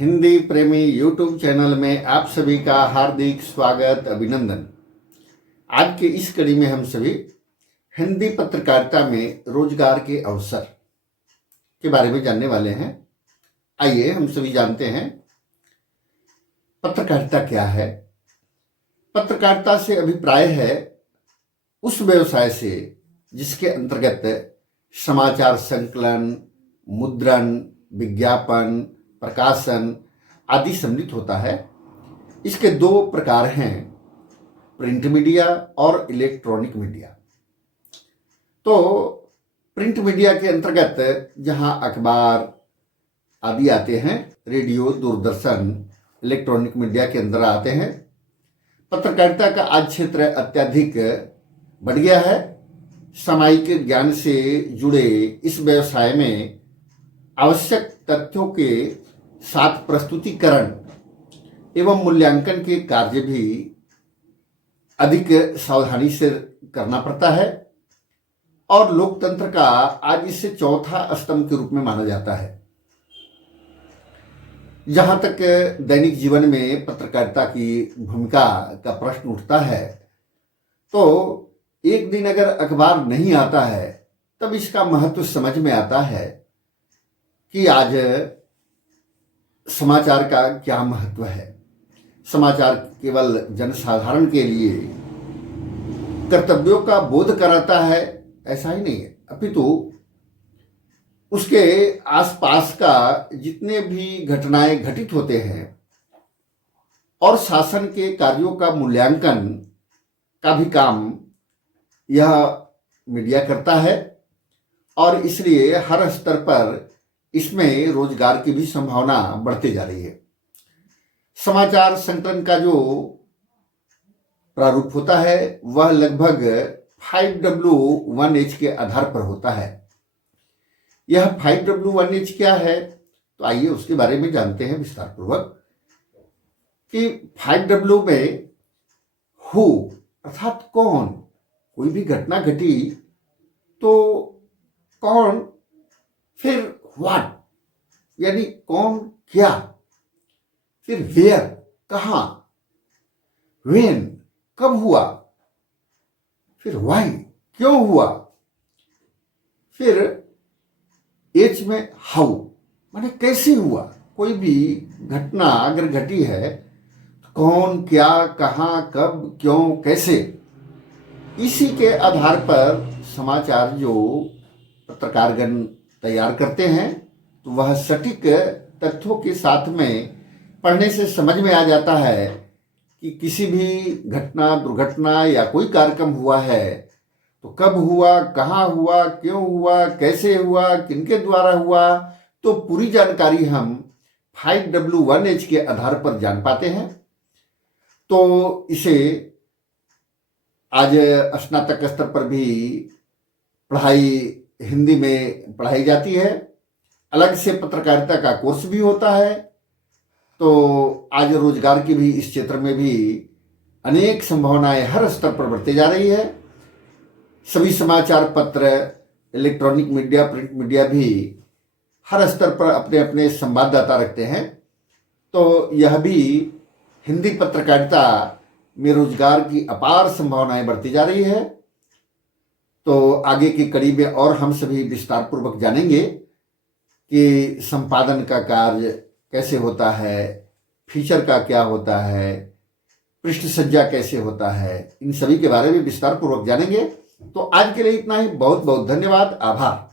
हिंदी प्रेमी YouTube channel में आप सभी का हार्दिक स्वागत अभिनंदन। आज के इस कड़ी में हम सभी हिंदी पत्रकारिता में रोजगार के अवसर के बारे में जानने वाले हैं। आइए हम सभी जानते हैं पत्रकारिता क्या है। पत्रकारिता से अभिप्राय है उस व्यवसाय से जिसके अंतर्गत समाचार संकलन, मुद्रण, विज्ञापन, प्रकाशन आदि सम्मिलित होता है। इसके दो प्रकार हैं, प्रिंट मीडिया और इलेक्ट्रॉनिक मीडिया। तो प्रिंट मीडिया के अंतर्गत जहां अखबार आदि आते हैं, रेडियो, दूरदर्शन इलेक्ट्रॉनिक मीडिया के अंदर आते हैं। पत्रकारिता का आज क्षेत्र अत्यधिक बढ़ गया है। सामायिक ज्ञान से जुड़े इस व्यवसाय में आवश्यक तथ्यों के साथ प्रस्तुतिकरण एवं मूल्यांकन के कार्य भी अधिक सावधानी से करना पड़ता है और लोकतंत्र का आज इसे चौथा स्तंभ के रूप में माना जाता है। जहां तक दैनिक जीवन में पत्रकारिता की भूमिका का प्रश्न उठता है, तो एक दिन अगर अखबार नहीं आता है तब इसका महत्व समझ में आता है कि आज समाचार का क्या महत्व है। समाचार केवल जनसाधारण के लिए कर्तव्यों का बोध कराता है, ऐसा ही नहीं है, अपितु उसके आसपास का जितने भी घटनाएं घटित होते हैं और शासन के कार्यों का मूल्यांकन का भी काम यह मीडिया करता है और इसलिए हर स्तर पर इसमें रोजगार की भी संभावना बढ़ती जा रही है। समाचार संकलन का जो प्रारूप होता है वह लगभग 5W1H के आधार पर होता है। यह 5W1H क्या है, तो आइए उसके बारे में जानते हैं विस्तार पूर्वक कि 5W में हु अर्थात कौन, कोई भी घटना घटी तो कौन, फिर व्हाट यानी कौन क्या, फिर वेयर कहां, व्हेन कब हुआ, फिर व्हाई क्यों हुआ, फिर एच में हाउ माने कैसे हुआ। कोई भी घटना अगर घटी है तो कौन, क्या, कहां, कब, क्यों, कैसे, इसी के आधार पर समाचार जो पत्रकारगण तैयार करते हैं तो वह सटीक तथ्यों के साथ में पढ़ने से समझ में आ जाता है कि किसी भी घटना, दुर्घटना या कोई कार्यक्रम हुआ है तो कब हुआ, कहाँ हुआ, क्यों हुआ, कैसे हुआ, किनके द्वारा हुआ। तो पूरी जानकारी हम 5W1H के आधार पर जान पाते हैं। तो इसे आज स्नातक स्तर पर भी पढ़ाई हिंदी में पढ़ाई जाती है। अलग से पत्रकारिता का कोर्स भी होता है। तो आज रोजगार की भी इस क्षेत्र में भी अनेक संभावनाएं हर स्तर पर बढ़ती जा रही है। सभी समाचार पत्र, इलेक्ट्रॉनिक मीडिया, प्रिंट मीडिया भी हर स्तर पर अपने अपने संवाददाता रखते हैं। तो यह भी हिंदी पत्रकारिता में रोजगार की अपार संभावनाएं बढ़ती जा रही है। तो आगे की कड़ी में और हम सभी विस्तार पूर्वक जानेंगे कि संपादन का कार्य कैसे होता है, फीचर का क्या होता है, पृष्ठ सज्जा कैसे होता है, इन सभी के बारे में विस्तार पूर्वक जानेंगे। तो आज के लिए इतना ही। बहुत बहुत धन्यवाद, आभार।